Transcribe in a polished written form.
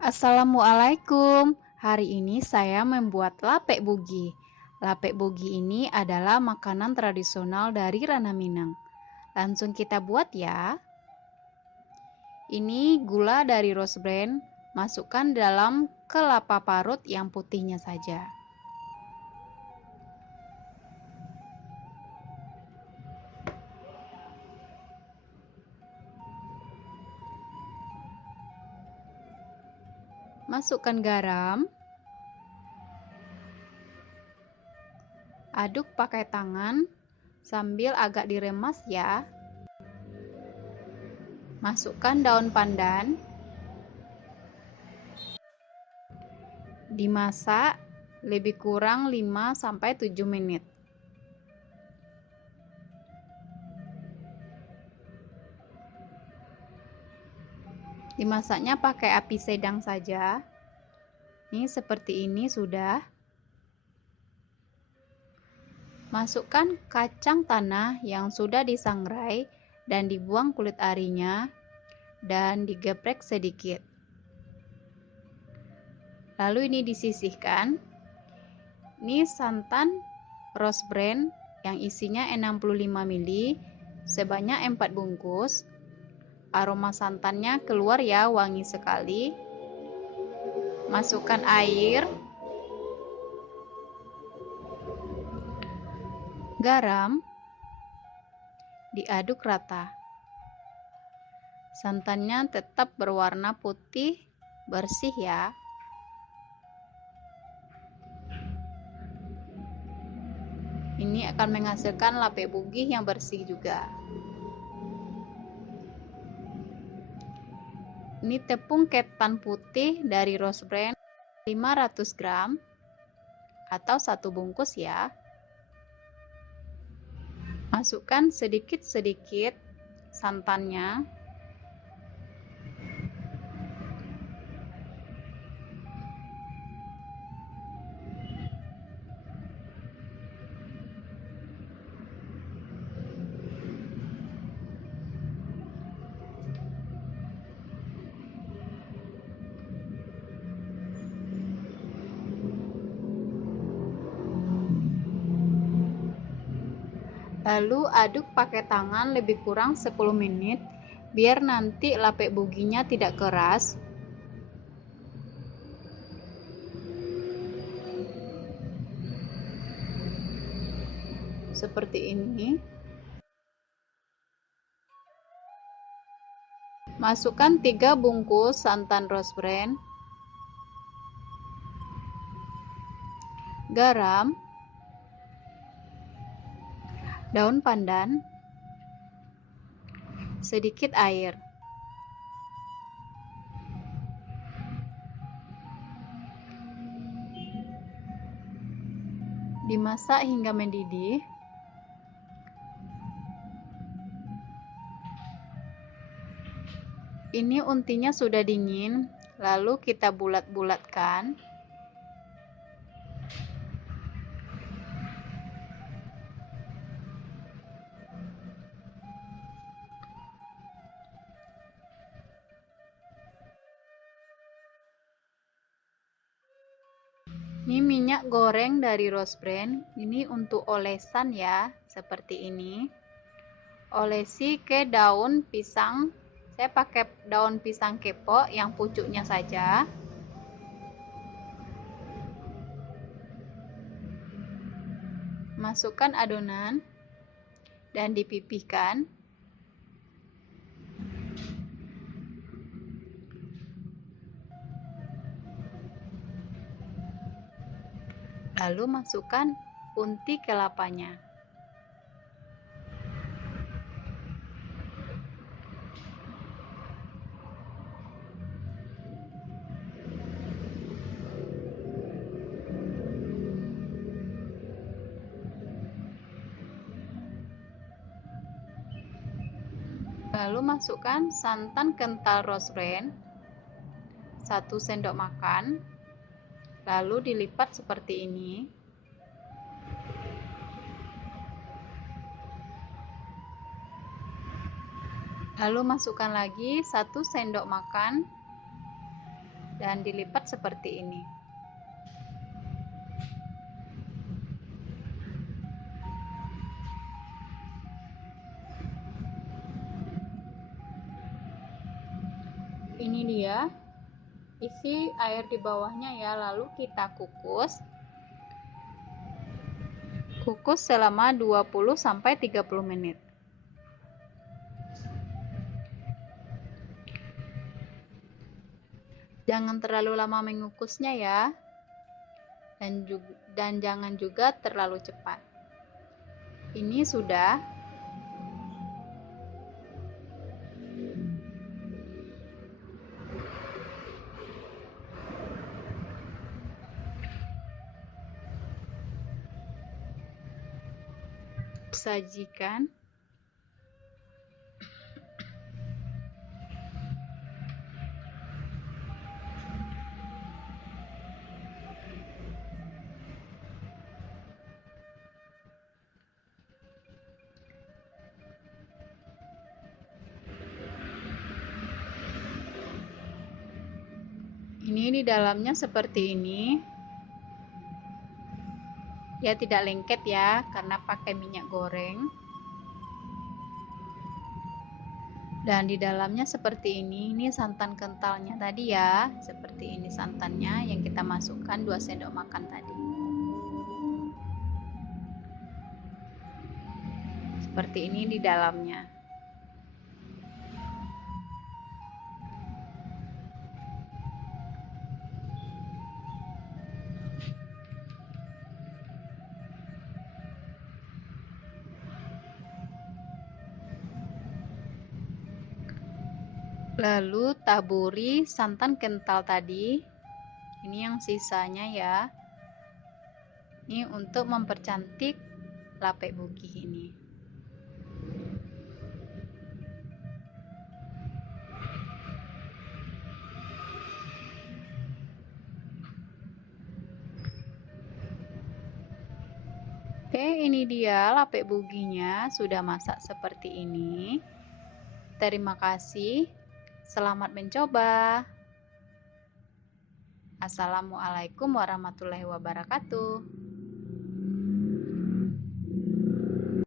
Assalamualaikum. Hari ini saya membuat lapek bugi. Lapek bugi ini adalah makanan tradisional dari Ranah Minang. Langsung kita buat ya. Ini gula dari rose brand, masukkan dalam kelapa parut yang putihnya saja. Masukkan garam. Aduk pakai tangan sambil agak diremas ya. Masukkan daun pandan. Dimasak lebih kurang 5-7 menit. Dimasaknya pakai api sedang saja. Ini seperti ini sudah. Masukkan kacang tanah yang sudah disangrai dan dibuang kulit arinya dan digeprek sedikit. Lalu ini disisihkan. Ini santan rose brand yang isinya 65 ml sebanyak 4 bungkus. Aroma santannya keluar ya, wangi sekali. Masukkan air, garam, diaduk rata. Santannya tetap berwarna putih bersih ya. Ini akan menghasilkan lapek bugih yang bersih juga. Ini tepung ketan putih dari rose brand 500 gram atau 1 bungkus ya. Masukkan sedikit-sedikit santannya. Lalu aduk pakai tangan lebih kurang 10 menit biar nanti lapek buginya tidak keras. Seperti ini. Masukkan 3 bungkus santan rose brand, garam, daun pandan, sedikit air. Dimasak hingga mendidih. Ini untinya sudah dingin, lalu kita bulat-bulatkan. Ini minyak goreng dari rose brand, ini untuk olesan ya, seperti ini. Olesi ke daun pisang, saya pakai daun pisang kepok yang pucuknya saja. Masukkan adonan dan dipipihkan. Lalu masukkan unti kelapanya. Lalu masukkan santan kental rose brand 1 sendok makan. Lalu dilipat seperti ini. Lalu masukkan lagi 1 sendok makan dan dilipat seperti ini. Ini dia isi air di bawahnya ya, lalu kita kukus selama 20-30 menit. Jangan terlalu lama mengukusnya ya, dan jangan juga terlalu cepat. Ini sudah. Sajikan. Ini di dalamnya seperti ini. Ya tidak lengket ya, karena pakai minyak goreng. Dan di dalamnya seperti ini santan kentalnya tadi ya. Seperti ini santannya yang kita masukkan 2 sendok makan tadi. Seperti ini di dalamnya. Lalu taburi santan kental tadi. Ini yang sisanya ya. Ini untuk mempercantik lapek bugih ini. Oke, ini dia lapek buginya sudah masak seperti ini. Terima kasih. Selamat mencoba. Assalamualaikum warahmatullahi wabarakatuh.